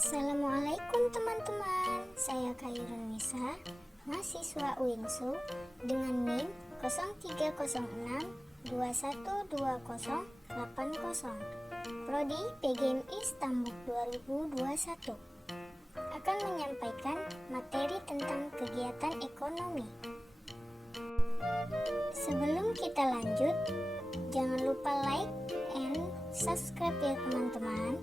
Assalamualaikum teman-teman, saya Khairun Nisa, mahasiswa UINSU dengan NIM 0306212080, Prodi PGMI Stambuk 2021, akan menyampaikan materi tentang kegiatan ekonomi. Sebelum kita lanjut, jangan lupa like and subscribe ya teman-teman.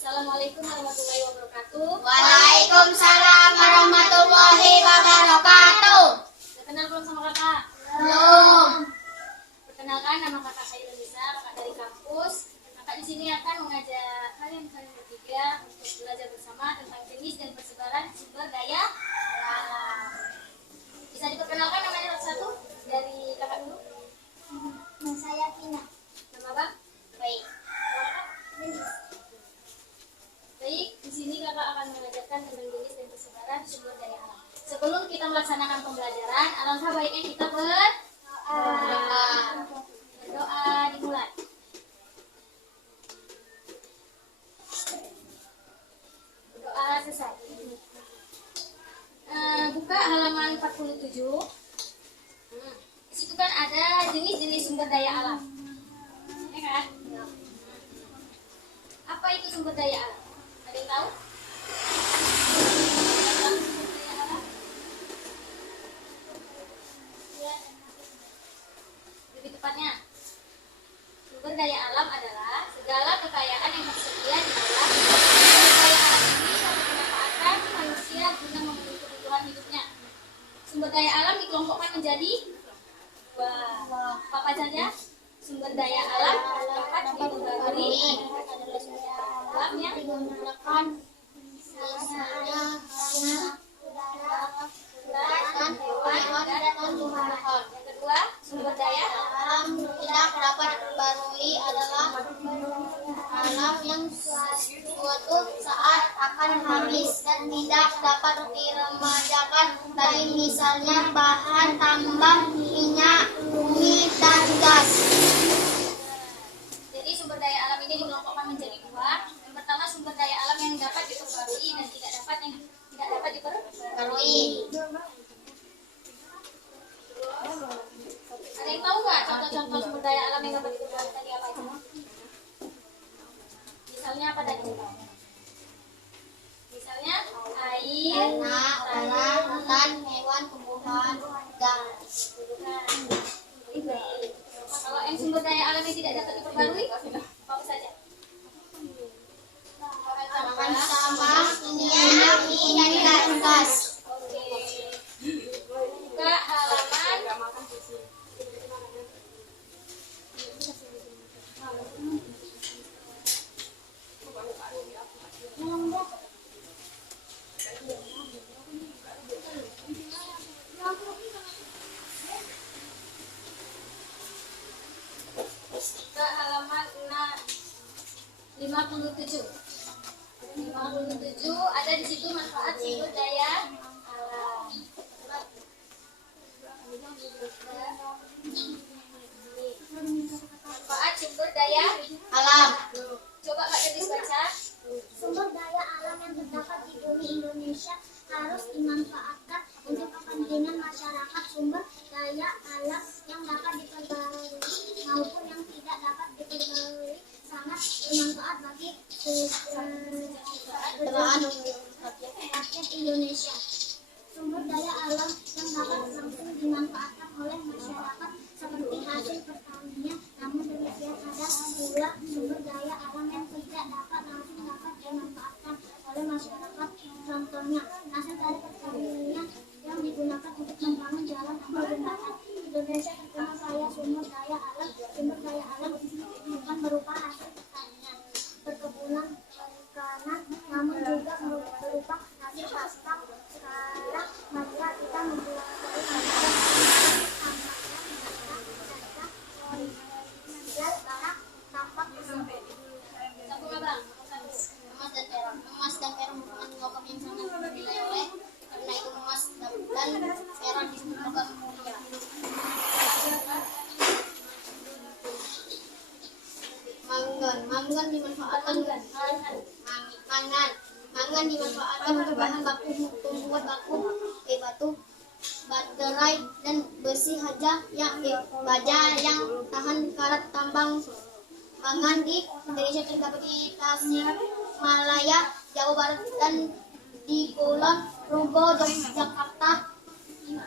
Assalamualaikum warahmatullahi wabarakatuh. Waalaikumsalam warahmatullahi wabarakatuh. Sudah kenal belum sama kakak? Belum. Perkenalkan, nama kakak Khairun Nisa, kakak dari kampus. Kakak di sini akan mengajak kalian bertiga untuk belajar bersama tentang jenis dan persebaran sumber daya alam. Bisa diperkenalkan namanya satu-satu dari kakak dulu. Saya Tina. Nama bang? Baik. Baik, di sini kakak akan mengajarkan tentang jenis dan persebaran sumber daya alam. Sebelum kita melaksanakan pembelajaran, alangkah baiknya kita berdoa dimulai. Berdoa selesai. Buka halaman 47. Di situ kan ada jenis-jenis sumber daya alam. Ya kan? Apa itu sumber daya alam? Ada yang tahu? Lebih tepatnya, sumber daya alam adalah segala kekayaan yang tersedia di dalam sumber daya alam ini dapat dimanfaatkan manusia guna memenuhi kebutuhan hidupnya. Sumber daya alam dikelompokkan menjadi apa saja? Sumber daya alam dapat diperbarui alam yang Menggunakan misalnya dan hewan dan tumbuhan. Yang kedua, sumber daya alam tidak dapat diperbarui adalah alam yang suatu saat akan habis dan tidak dapat diremajakan, dari misalnya bahan tambang, minyak, bumi, dan gas. Jadi sumber daya alam ini dikelompokkan menjadi dua. Yang pertama, sumber daya alam yang dapat diperbarui dan tidak dapat diperbarui. Ada yang tahu nggak contoh-contoh sumber daya alam yang dapat diperbarui tadi apa aja? Misalnya apa tadi? Misalnya air, Tanah, hutan, hewan, tumbuhan, gas. Kalau yang sumber daya alam yang tidak dapat diperbarui, apa saja? Bahan tambang, minyak, bumi, dan gas. Oke. Buka halaman 57. 57 ada di situ manfaat sumber daya alam. Manfaat sumber daya Alam. Coba Kak Dedis baca. Sumber daya alam yang terdapat di bumi Indonesia harus dimanfaatkan untuk kepentingan masyarakat. Sumber daya alam yang dapat diperbarui maupun yang tidak dapat diperbarui sangat bermanfaat bagi rakyat Indonesia. Sumber daya alam yang dapat langsung dimanfaatkan oleh masyarakat seperti hasil pertanian, namun demikian ada pula sumber daya alam yang tidak dapat langsung dimanfaatkan oleh masyarakat. Contohnya, hasil dari pertanian yang digunakan untuk membangun jalan atau jembatan. Indonesia terkenal kaya sumber daya alam. Sumber daya alam bukan berupa hasil pertanian, perkebunan, perikanan, namun juga berupa hasil tambang. Sekarang marilah kita mempelajari tentang tampak tersebut. Sambung Abang. Emas dan perak merupakan logam yang sangat bernilai, karena itu emas dan perak disebut logam mulia. Mangan dimanfaatkan mangan dimanfaatkan untuk bahan baku pembuat batu, baterai dan besi baja yang tahan karat tambang. Mangan di Indonesia terdapat di Tasikmalaya, Jawa Barat dan di Kulon Progo, Jakarta.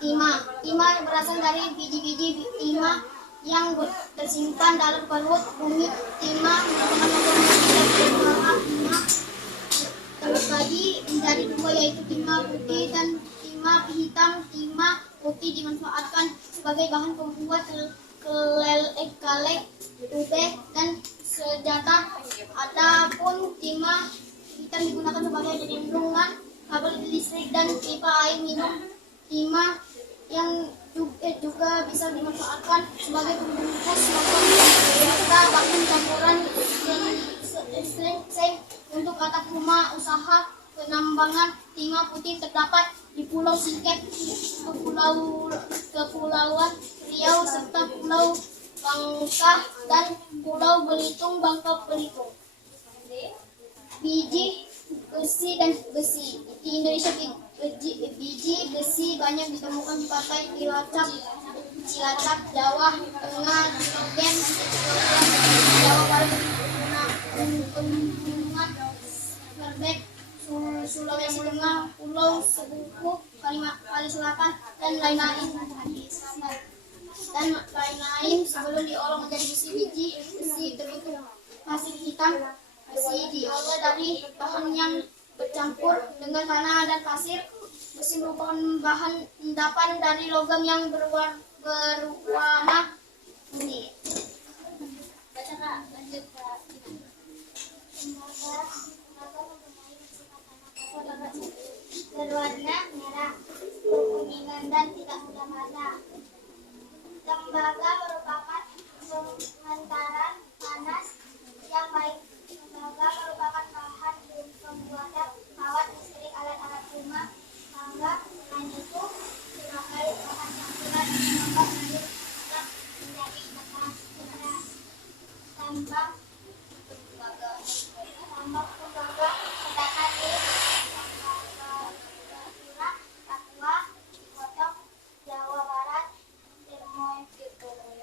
Timah berasal dari biji-biji timah yang tersimpan dalam perut bumi. Timah merupakan timah terbagi menjadi dua, yaitu timah putih dan timah hitam. Timah putih dimanfaatkan sebagai bahan pembuat kaleng, tube dan senjata. Adapun timah hitam digunakan sebagai pelindungan kabel listrik dan pipa air minum. Timah yang juga bisa dimanfaatkan sebagai pembungkus motor serta bahan campuran seng untuk atap rumah. Usaha penambangan timah putih terdapat di Pulau Singkep, Kepulauan Riau serta Pulau Bangka dan Pulau Belitung, Bangka Belitung. Biji besi dan besi di Indonesia. Biji besi banyak ditemukan di pantai Cilacap, Jawa Tengah, Sragen, Jawa Barat, Pegunungan Serbet, Sulawesi Tengah, Pulau Sebuku, Kali Selatan dan lain-lain. Sebelum diolah menjadi besi, biji besi terbentuk pasir hitam. Besi diolah dari bahan yang bercampur dengan tanah dan pasir. Besi merupakan bahan endapan dari logam yang berwarna putih. Baca Kak, lanjut Kak. Berwarna merah, kekuningan dan tidak mudah patah. Tembaga merupakan sementara panas yang baik. Tembaga merupakan bahan pembuatan kawat listrik, alat-alat rumah tangga. Selain itu, sebagai bahan campuran tembaga menjadi bekas tambang tembaga terdapat di Papua, Kotok, Jawa Barat,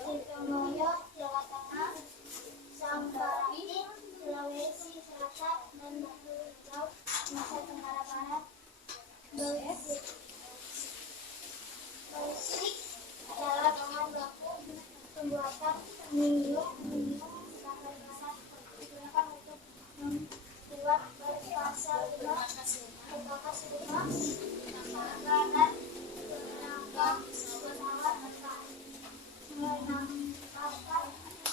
Tirtomoyo, Jawa Tengah, Sambarati, Sulawesi Selatan, dan Batu Rijau, Nusa Tenggara Barat. Besi adalah bahan baku pembuatan aluminium sebagai bahan digunakan untuk membuat berbagai rumah, tangga dan tenaga pesawat terbang. Menambahkan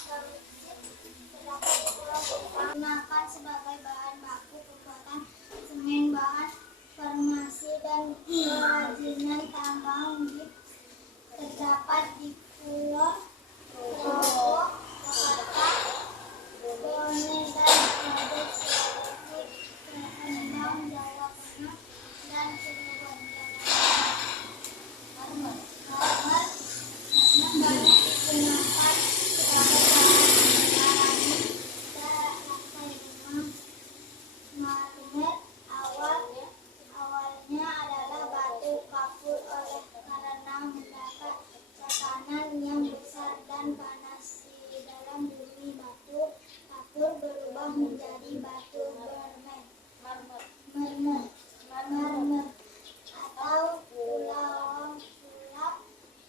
karosip terdapat di Pulau digunakan sebagai bahan baku pembuatan semen, bahan farmasi dan kerajinan tambang. Terdapat di Pulau Progo, Jakarta, Bone dan Kudus, Sulawesi Selatan, Jawa Tengah, dan Cirebon, Jawa Barat. Marmer banyak digunakan sebagai bahan lantai rumah. Marmer awalnya adalah batu kapur karena mendapat tekanan yang besar dan panas di dalam bumi. Batu kapur berubah menjadi batu marmer atau sulap.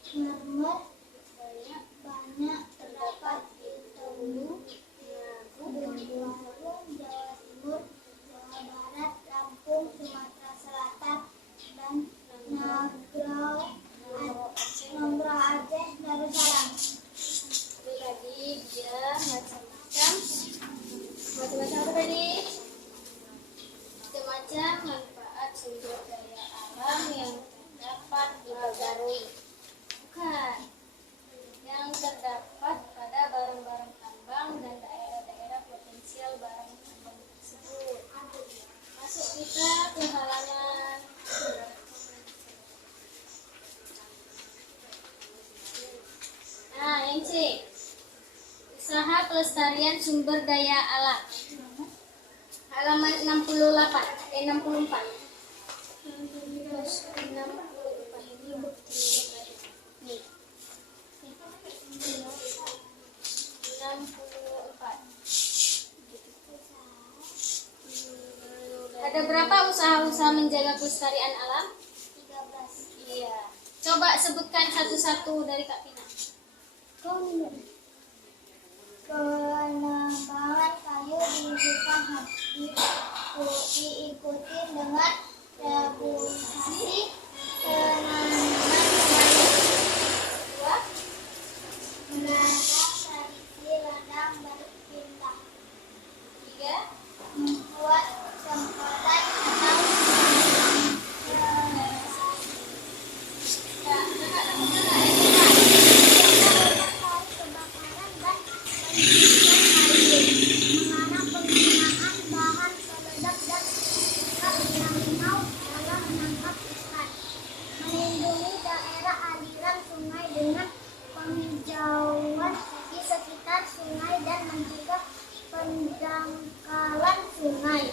Marmer banyak terdapat di Tolu, Bengkulu, Jawa Timur, Jawa Barat, Lampung, Sumatera Selatan, dan Nongro Aceh, Darussalam. Itu tadi dia macam-macam apa tadi? Macam manfaat sumber daya alam yang dapat diperbarui. Bukan. Yang terdapat pada barang-barang tambang dan daerah-daerah potensial barang tambang tersebut. Masuk kita ke halaman. Nah, yang C. Usaha pelestarian sumber daya alam. Halaman 64. Nih. 64. Ada berapa usaha-usaha menjaga kelestarian alam? 13. Iya. Coba sebutkan satu-satu dari Kak Tina. Penebangan kayu di hutan diikuti dengan regulasi penanaman kayu. 2. Menanam tradisi ladang berpindah. 3. Membuat sempadan atau kebakaran dan mengarah penggunaan bahan peledak dan ikat rinau dalam menangkap ikan, melindungi daerah aliran sungai dengan penghijauan di sekitar sungai dan mencegah pendangkalan sungai,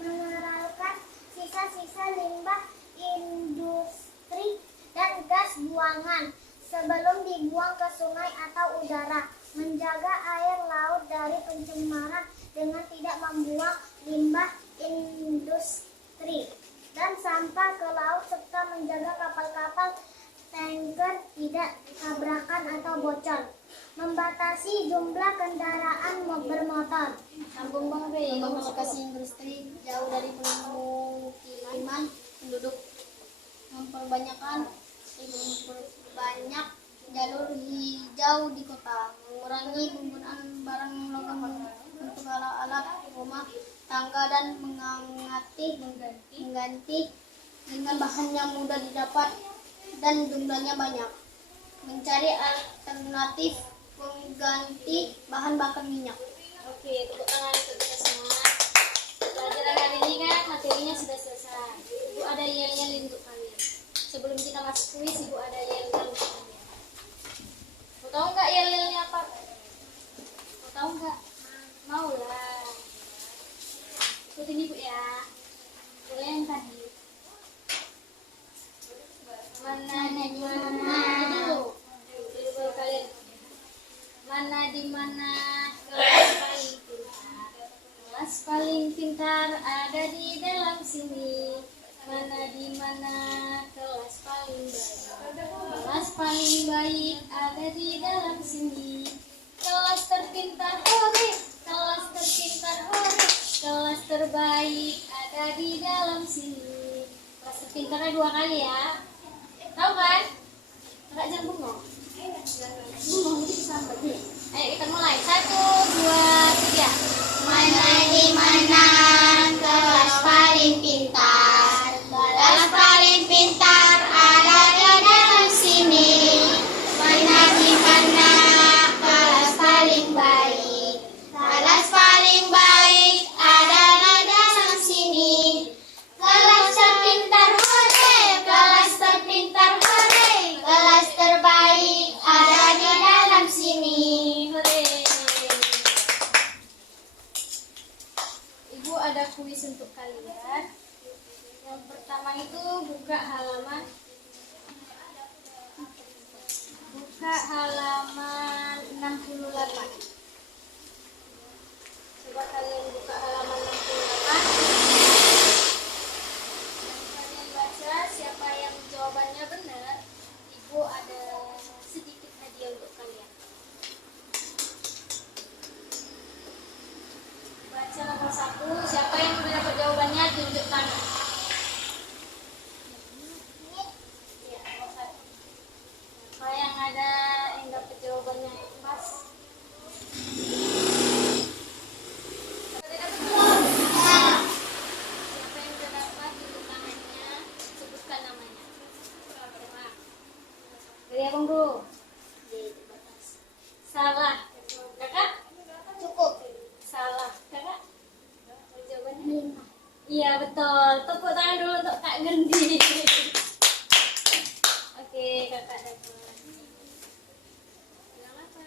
mengeralkan sisa-sisa limbah industri dan gas buangan sebelum dibuang ke sungai atau udara, menjaga air laut dari pencemaran dengan tidak membuang limbah industri dan sampah ke laut, serta menjaga kapal-kapal tanker tidak tabrakan atau bocor, membatasi jumlah kendaraan bermotor, Sambung Bang Rey. Mengkomunikasi industri jauh dari pemukiman penduduk, memperbanyak jalur hijau di kota, mengurangi penggunaan barang logam untuk alat-alat rumah tangga dan mengganti dengan bahan yang mudah didapat dan jumlahnya banyak, mencari alternatif pengganti bahan bakar minyak. Oke, tepuk tangan untuk kita semua. Pelajaran hari ini kan materinya sudah selesai. Ibu ada yel-yel untuk kalian. Sebelum kita masuk kuis, Ibu ada yel-yel untuk kalian. Mau tahu nggak yel-yelnya apa? Mau tahu nggak? Mau lah. Ikutin Ibu ya. Boleh yang tadi. Mana dulu. Dulu kalian. Mana di mana kelas paling pintar? Kelas paling pintar ada di dalam sini. Mana di mana kelas paling baik? Kelas paling baik ada di dalam sini. Kelas terpintar hore, kelas terpintar hore, kelas terbaik ada di dalam sini. Kelas terpintarnya 2 kali ya. Tahu kan? Kakak jangan bengong. Bengong itu sampai deh. Ayo kita mulai. 1, 2, 3. Mana di mana kelas paling pintar? Kelas paling pintar ada di dalam sini. Mana di mana kelas paling baik? Kelas paling baik ada di dalam sini. Kelas terpintar hore, kelas terpintar hore, kelas terbaik ada di dalam sini. Hore. Ibu ada kuis untuk kalian. Yang pertama itu buka halaman 68. Coba kalian buka halaman 68. Dan kalian baca siapa yang jawabannya benar. Ibu ada sedikit hadiah untuk kalian. Baca nomor 1. Siapa yang sudah dapat jawabannya tunjuk tangan. Iya, nomor 1. Siapa yang ada yang dapat jawabannya pas? Siapa yang sudah dapat tunjuk tangannya, sebutkan namanya. Dari abang dulu. Salah. Kakak? Cukup. Salah. Kakak? Jawabannya? Iya betul. Tepuk tangan dulu untuk Kak Gendi. Oke, Kakak dapat. Bilang apa?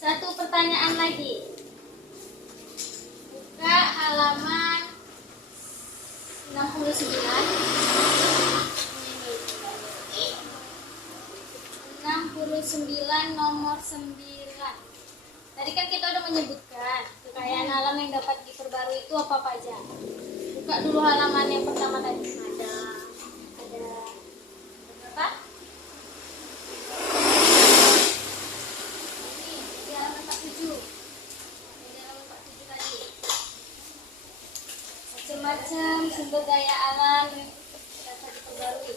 Satu pertanyaan lagi. Buka halaman 69. 69 nomor 9. Tadi kan kita udah menyebutkan kekayaan alam yang dapat diperbarui itu apa aja. Buka dulu halaman yang pertama tadi. Ada berapa? Ini di halaman 47. Di halaman 47 tadi. Macam-macam sumber daya alam yang dapat diperbarui.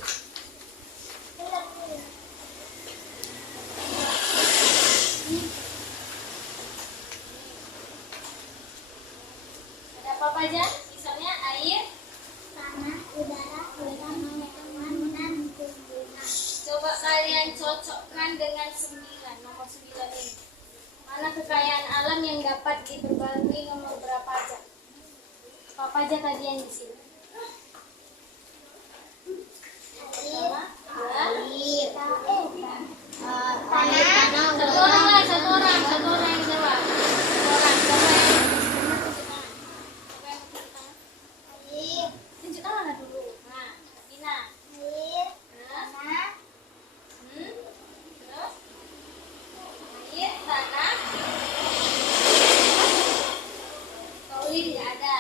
Ada apa aja? Misalnya air, tanah, udara, hutan, teman, dan tumbuhan. coba kalian cocokkan dengan 9, nomor 9 ini. Mana kekayaan alam yang dapat diperbarui nomor berapa aja? Apa aja tadi yang di sini? Pertama, Air, satu orang lah, satu orang yang jawab. Satu orang, siapa yang tunjuk tangan? air, Tunjuk tangan lah dulu. Nah, Tina. air, Nah, tanah, terus air, tanah. Kaulin nggak ada.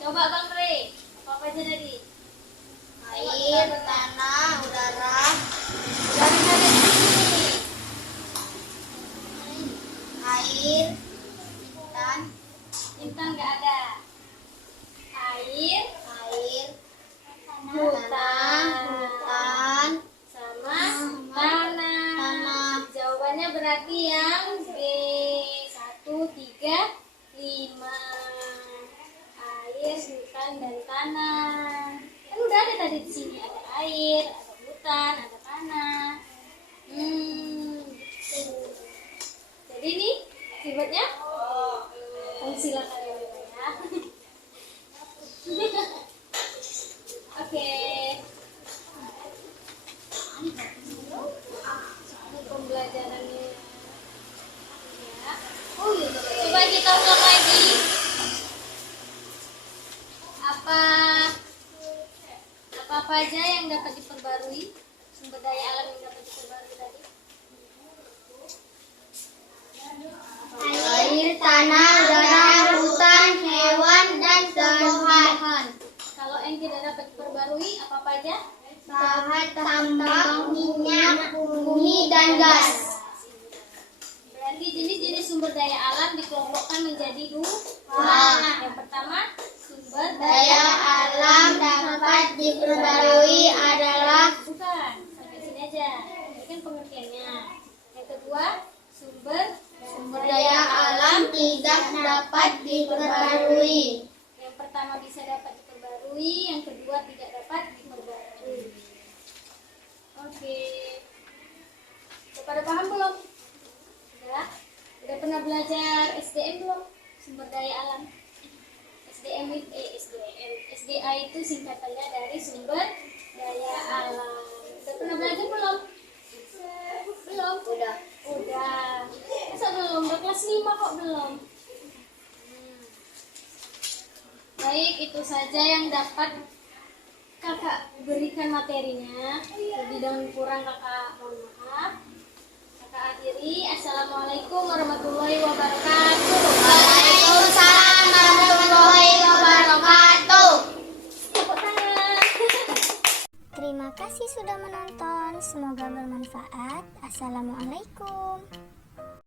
Coba Bang Rey, apa aja tadi? Air, tanah, udara, Dari ada di sini. air, hutan, Intan nggak ada. Air, hutan, sama tanah. tanah. Jawabannya berarti yang B 1, 3, 5. Air, hutan, dan tanah. Kan udah ada tadi di sini, ada air, ada hutan, ada tanah. Gitu. Jadi nih akibatnya silakan ya Bella ya. Oke. Ini pembelajarannya. Ya. Coba kita ulang lagi. Apa aja yang dapat diperbarui? Sumber daya alam yang dapat diperbarui tadi? Air, tanah, udara, hutan, hewan, dan tumbuhan. Kalau yang tidak dapat diperbarui apa aja? Bahan tambang, minyak, bumi, dan gas. Berarti jenis-jenis sumber daya alam dikelompokkan menjadi dua. Yang pertama, sumber Daya alam dapat diperbarui adalah bukan, sampai sini aja. Ini kan pengertiannya. Yang kedua, sumber daya alam tidak dapat diperbarui. Yang pertama bisa dapat diperbarui, yang kedua tidak dapat diperbarui. Oke. Udah pada paham belum? Udah? Udah pernah belajar SDM belum? Sumber daya alam. SDA itu singkatannya dari sumber daya alam. Udah pernah belajar belum? Belum? Udah. Masa belum? Udah kelas 5 kok belum? Baik, itu saja yang dapat kakak berikan materinya. Lebih dan kurang kakak mohon maaf. Kakak akhiri. Assalamualaikum warahmatullahi wabarakatuh. Waalaikumsalam warahmatullahi wabarakatuh. Tepuk tangan. Terima kasih sudah menonton. Semoga bermanfaat. Assalamualaikum.